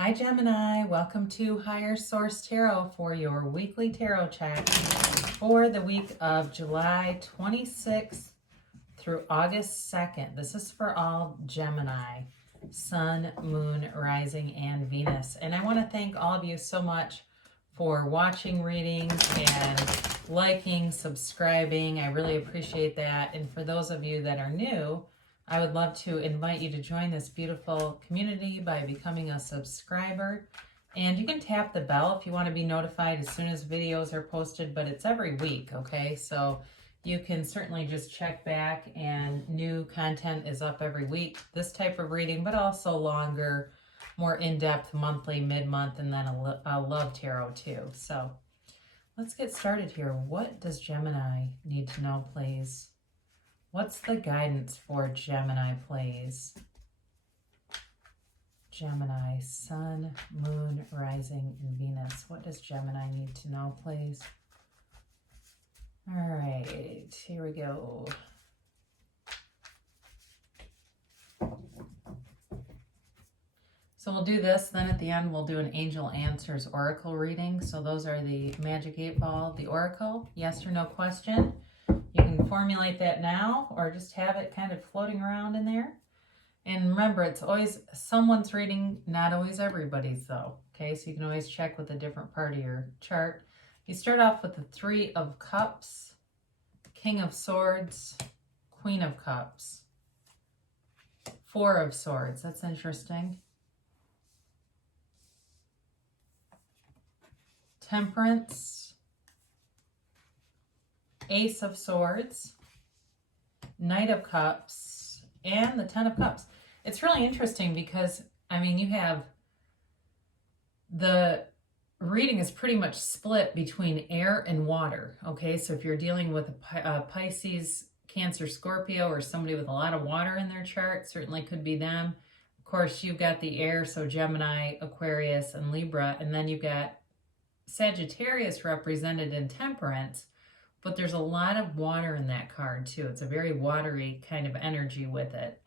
Hi Gemini, welcome to Higher Source Tarot for your weekly tarot check for the week of July 26th through August 2nd. This is for all Gemini, Sun, Moon, Rising, and Venus. And I want to thank all of you so much for watching readings and liking, subscribing. I really appreciate that. And for those of you that are new, I would love to invite you to join this beautiful community by becoming a subscriber. And you can tap the bell if you want to be notified as soon as videos are posted, but it's every week, okay? So you can certainly just check back, and new content is up every week. This type of reading, but also longer, more in-depth monthly, mid-month, and then a love tarot too. So let's get started here. What does Gemini need to know, please? What's the guidance for Gemini, please? Gemini, Sun, Moon, Rising, and Venus. What does Gemini need to know, please? All right, here we go. So we'll do this, then at the end we'll do an Angel Answers Oracle reading. So those are the Magic 8 Ball, the Oracle, yes or no question. You can formulate that now or just have it kind of floating around in there. And remember, it's always someone's reading, not always everybody's though. Okay, so you can always check with a different part of your chart. You start off with the 3 of Cups, King of Swords, Queen of Cups, 4 of Swords. That's interesting. Temperance, Ace of Swords, Knight of Cups, and the 10 of Cups. It's really interesting because, I mean, you have the reading is pretty much split between air and water, okay? So if you're dealing with a Pisces, Cancer, Scorpio, or somebody with a lot of water in their chart, certainly could be them. Of course, you've got the air, so Gemini, Aquarius, and Libra, and then you've got Sagittarius represented in Temperance, but there's a lot of water in that card too. It's a very watery kind of energy with it.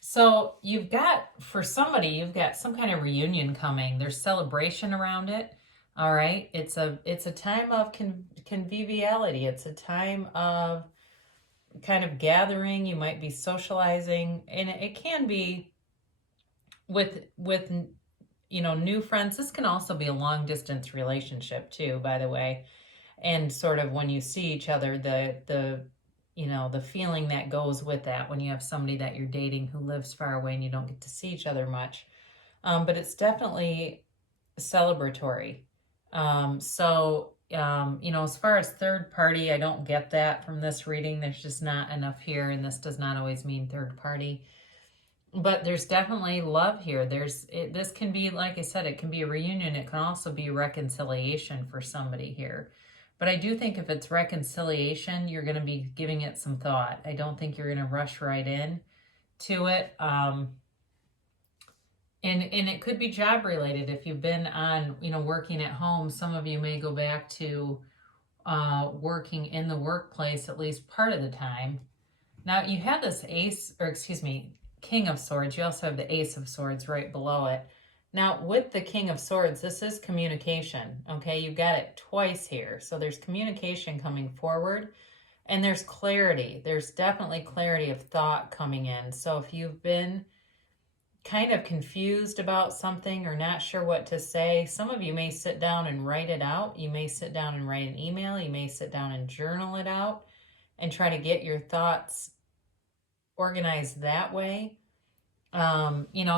So you've got, for somebody, you've got some kind of reunion coming. There's celebration around it. All right. It's a time of conviviality. It's a time of kind of gathering. You might be socializing, and it can be with new friends. This can also be a long distance relationship too, by the way. And sort of when you see each other, the feeling that goes with that when you have somebody that you're dating who lives far away and you don't get to see each other much. But it's definitely celebratory. As far as third party, I don't get that from this reading. There's just not enough here, and this does not always mean third party. But there's definitely love here. This can be, like I said, it can be a reunion. It can also be reconciliation for somebody here. But I do think if it's reconciliation, you're going to be giving it some thought. I don't think you're going to rush right in to it. And it could be job related. If you've been on, working at home, some of you may go back to working in the workplace at least part of the time. Now you have this King of Swords. You also have the Ace of Swords right below it. Now, with the King of Swords, this is communication, okay? You've got it twice here. So there's communication coming forward, and there's clarity. There's definitely clarity of thought coming in. So if you've been kind of confused about something or not sure what to say, some of you may sit down and write it out. You may sit down and write an email. You may sit down and journal it out and try to get your thoughts organized that way.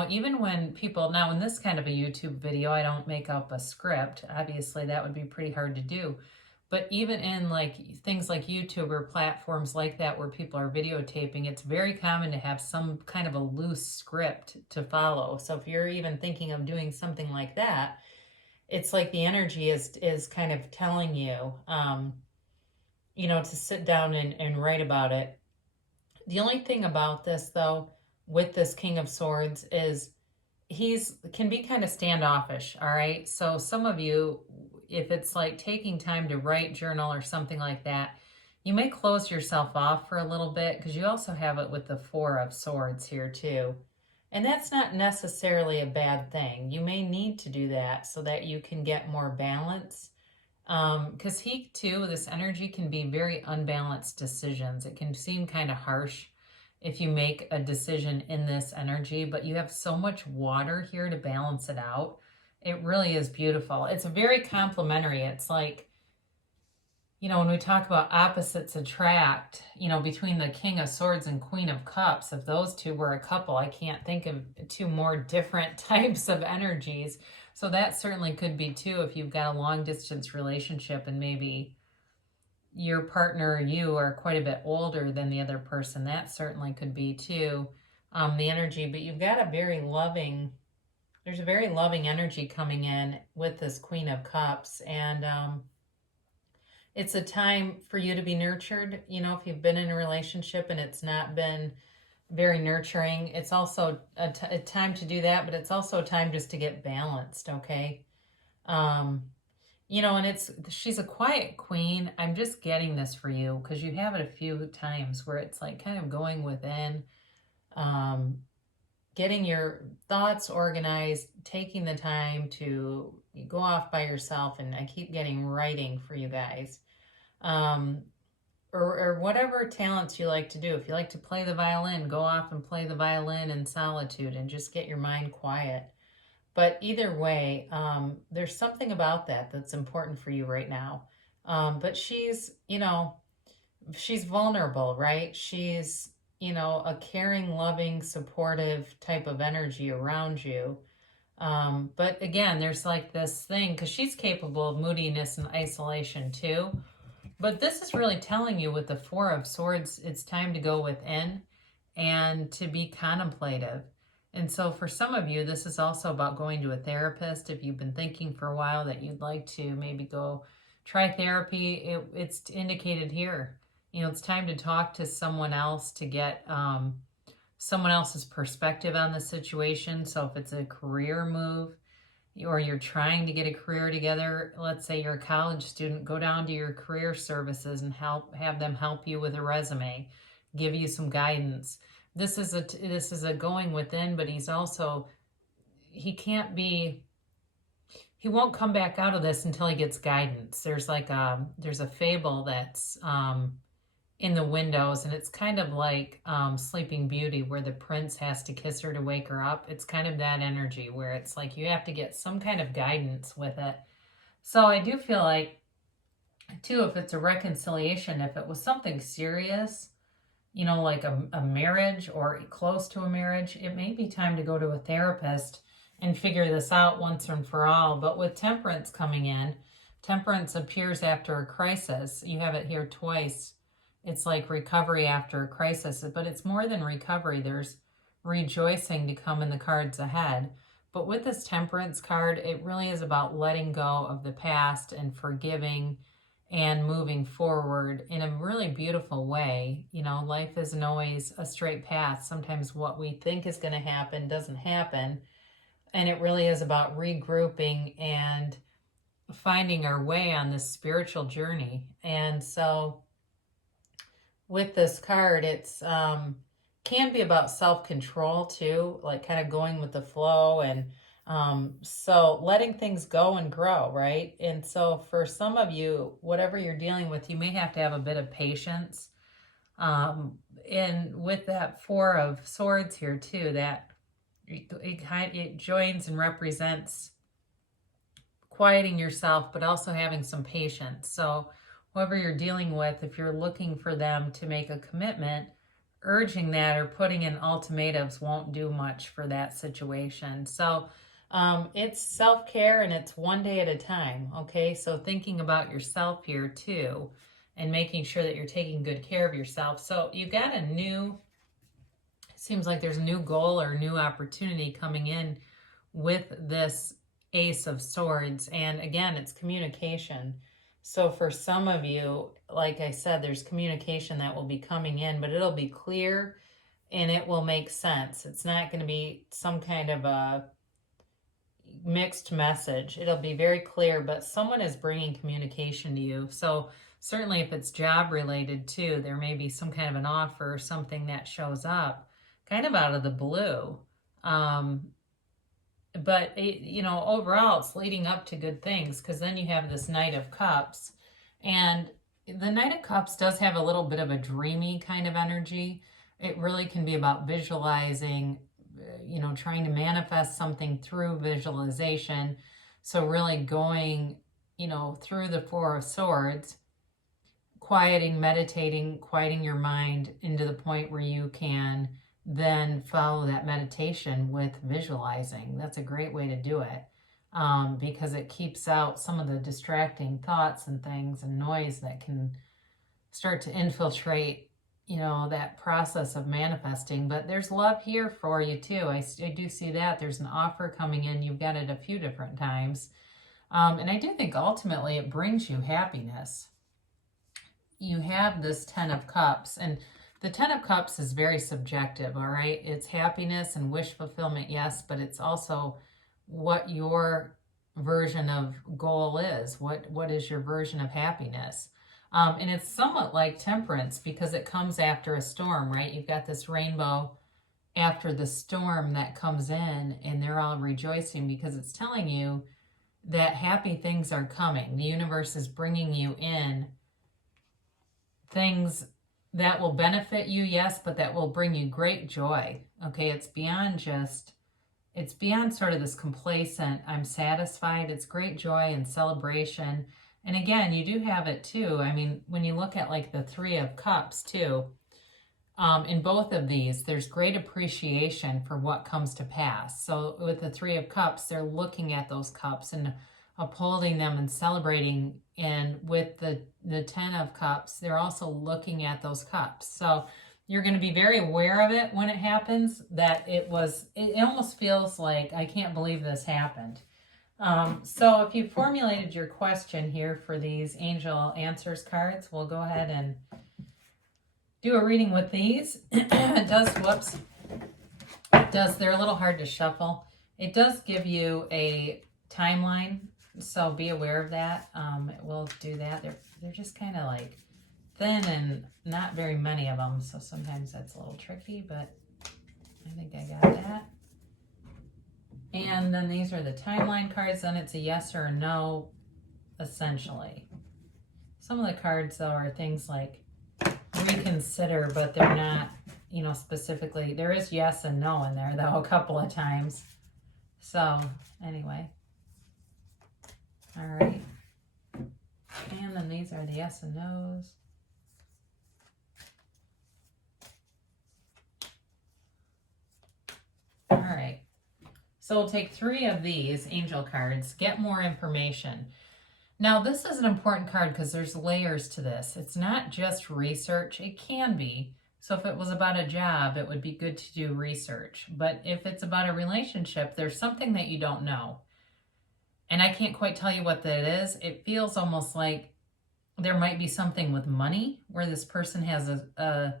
Even when people, now in this kind of a YouTube video, I don't make up a script. Obviously, that would be pretty hard to do. But even in things like YouTube or platforms like that where people are videotaping, it's very common to have some kind of a loose script to follow. So if you're even thinking of doing something like that, it's like the energy is kind of telling you, to sit down and write about it. The only thing about this, though, with this King of Swords is can be kind of standoffish, all right? So some of you, if it's like taking time to write, journal, or something like that, you may close yourself off for a little bit because you also have it with the 4 of Swords here too. And that's not necessarily a bad thing. You may need to do that so that you can get more balance. Because he too, this energy can be very unbalanced decisions. It can seem kind of harsh if you make a decision in this energy, but you have so much water here to balance it out. It really is beautiful. It's very complementary. It's like, you know, when we talk about opposites attract, you know, between the King of Swords and Queen of Cups, if those two were a couple, I can't think of two more different types of energies. So that certainly could be too if you've got a long distance relationship and maybe your partner or you are quite a bit older than the other person. That certainly could be too, the energy. But you've got a very loving, there's a very loving energy coming in with this Queen of Cups. And it's a time for you to be nurtured. You know, if you've been in a relationship and it's not been very nurturing, it's also a time to do that, but it's also a time just to get balanced, okay? You know, and she's a quiet queen. I'm just getting this for you because you have it a few times where it's like kind of going within, getting your thoughts organized, taking the time to go off by yourself. And I keep getting writing for you guys. Or whatever talents you like to do. If you like to play the violin, go off and play the violin in solitude and just get your mind quiet. But either way, there's something about that that's important for you right now. But she's, you know, she's vulnerable, right? She's, you know, a caring, loving, supportive type of energy around you. But again, there's like this thing, because she's capable of moodiness and isolation too. But this is really telling you with the Four of Swords, it's time to go within and to be contemplative. And so for some of you, this is also about going to a therapist. If you've been thinking for a while that you'd like to maybe go try therapy, it's indicated here. You know, it's time to talk to someone else to get someone else's perspective on the situation. So if it's a career move or you're trying to get a career together, let's say you're a college student, go down to your career services and have them help you with a resume, give you some guidance. This is a going within, but he won't come back out of this until he gets guidance. There's like there's a fable that's in the windows, and it's kind of like Sleeping Beauty, where the prince has to kiss her to wake her up. It's kind of that energy where it's like you have to get some kind of guidance with it. So I do feel like too, if it's a reconciliation, if it was something serious, you know, like a marriage or close to a marriage, it may be time to go to a therapist and figure this out once and for all. But with Temperance coming in, Temperance appears after a crisis. You have it here twice. It's like recovery after a crisis, but it's more than recovery. There's rejoicing to come in the cards ahead. But with this Temperance card, it really is about letting go of the past and forgiving and moving forward in a really beautiful way. You know, life isn't always a straight path. Sometimes what we think is going to happen doesn't happen. And it really is about regrouping and finding our way on this spiritual journey. And so with this card, it's can be about self-control too, like kind of going with the flow and so letting things go and grow, right? And so for some of you, whatever you're dealing with, you may have to have a bit of patience. And with that Four of Swords here too, that it joins and represents quieting yourself, but also having some patience. So whoever you're dealing with, if you're looking for them to make a commitment, urging that or putting in ultimatums won't do much for that situation. So it's self-care and it's one day at a time, okay? So thinking about yourself here too and making sure that you're taking good care of yourself. So you got seems like there's a new goal or a new opportunity coming in with this Ace of Swords. And again, it's communication. So for some of you, like I said, there's communication that will be coming in, but it'll be clear and it will make sense. It's not going to be some kind of a mixed message. It'll be very clear, but someone is bringing communication to you. So certainly if it's job related too, there may be some kind of an offer or something that shows up kind of out of the blue. But overall, it's leading up to good things, because then you have this Knight of Cups, and the Knight of Cups does have a little bit of a dreamy kind of energy. It really can be about visualizing, trying to manifest something through visualization. So really going, through the Four of Swords, meditating, quieting your mind into the point where you can then follow that meditation with visualizing. That's a great way to do it, because it keeps out some of the distracting thoughts and things and noise that can start to infiltrate, that process of manifesting. But there's love here for you too. I do see that. There's an offer coming in. You've got it a few different times. And I do think ultimately it brings you happiness. You have this Ten of Cups, and the Ten of Cups is very subjective, all right? It's happiness and wish fulfillment, yes, but it's also what your version of goal is. What is your version of happiness? And it's somewhat like Temperance, because it comes after a storm, right? You've got this rainbow after the storm that comes in, and they're all rejoicing because it's telling you that happy things are coming. The universe is bringing you in things that will benefit you, yes, but that will bring you great joy. Okay, it's beyond sort of this complacent, I'm satisfied. It's great joy and celebration. And again, you do have it too. I mean, when you look at like the Three of Cups too, in both of these, there's great appreciation for what comes to pass. So with the Three of Cups, they're looking at those cups and upholding them and celebrating. And with the Ten of Cups, they're also looking at those cups. So you're going to be very aware of it when it happens, that it almost feels like, I can't believe this happened. So if you formulated your question here for these Angel Answers cards, we'll go ahead and do a reading with these. They're a little hard to shuffle. It does give you a timeline, so be aware of that. It will do that. They're just kind of like thin and not very many of them, so sometimes that's a little tricky, but I think I got that. And then these are the timeline cards. Then it's a yes or a no, essentially. Some of the cards, though, are things like reconsider, but they're not, specifically. There is yes and no in there, though, a couple of times. So, anyway. All right. And then these are the yes and no's. All right. So we'll take 3 of these angel cards, get more information. Now, this is an important card because there's layers to this. It's not just research. It can be. So if it was about a job, it would be good to do research. But if it's about a relationship, there's something that you don't know. And I can't quite tell you what that is. It feels almost like there might be something with money where this person has a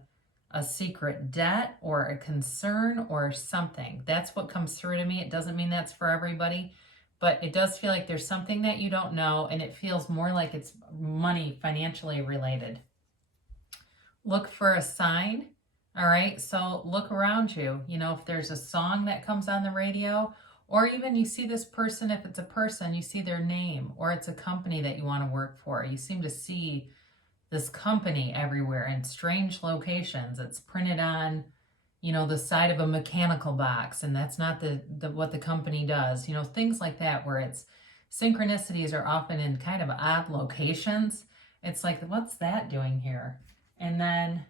secret debt or a concern or something. That's what comes through to me. It doesn't mean that's for everybody, but it does feel like there's something that you don't know, and it feels more like it's money, financially related. Look for a sign, all right? So look around you. If there's a song that comes on the radio, or even you see this person, if it's a person, you see their name, or it's a company that you want to work for. You seem to see this company everywhere in strange locations. It's printed on, the side of a mechanical box, and that's not what the company does. Things like that, where it's synchronicities are often in kind of odd locations. It's like, what's that doing here? And then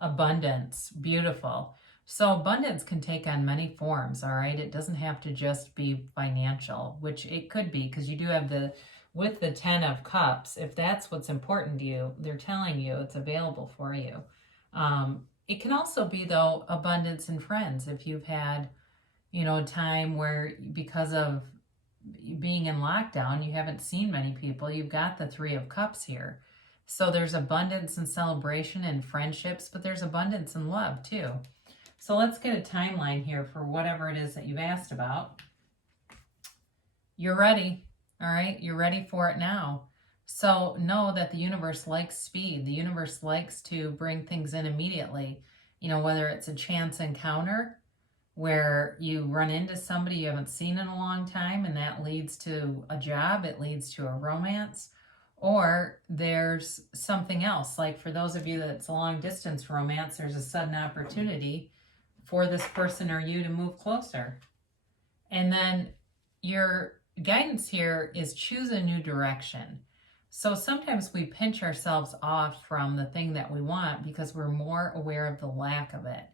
abundance, beautiful. So abundance can take on many forms, all right? It doesn't have to just be financial, which it could be, because you do have with the 10 of Cups, if that's what's important to you, they're telling you it's available for you. It can also be, though, abundance in friends. If you've had, a time where because of being in lockdown, you haven't seen many people, you've got the 3 of Cups here. So there's abundance and celebration and friendships, but there's abundance in love, too. So let's get a timeline here for whatever it is that you've asked about. You're ready. All right, you're ready for it now. So know that the universe likes speed. The universe likes to bring things in immediately. Whether it's a chance encounter, where you run into somebody you haven't seen in a long time and that leads to a job, it leads to a romance. Or there's something else, like for those of you that's a long distance romance, there's a sudden opportunity for this person or you to move closer. And then your guidance here is choose a new direction. So sometimes we pinch ourselves off from the thing that we want because we're more aware of the lack of it.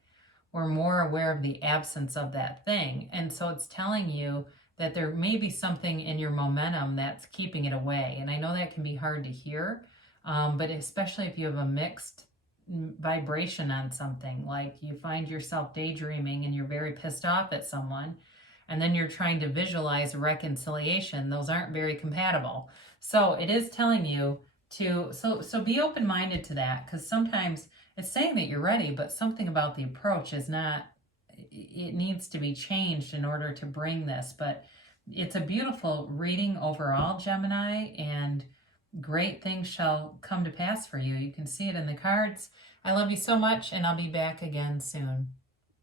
We're more aware of the absence of that thing. And so it's telling you that there may be something in your momentum that's keeping it away. And I know that can be hard to hear, but especially if you have a mixed vibration on something, like you find yourself daydreaming and you're very pissed off at someone, and then you're trying to visualize reconciliation, those aren't very compatible. So it is telling you to, so be open-minded to that, because sometimes it's saying that you're ready, but something about the approach is not, it needs to be changed in order to bring this. But it's a beautiful reading overall, Gemini, and great things shall come to pass for you. You can see it in the cards. I love you so much, and I'll be back again soon.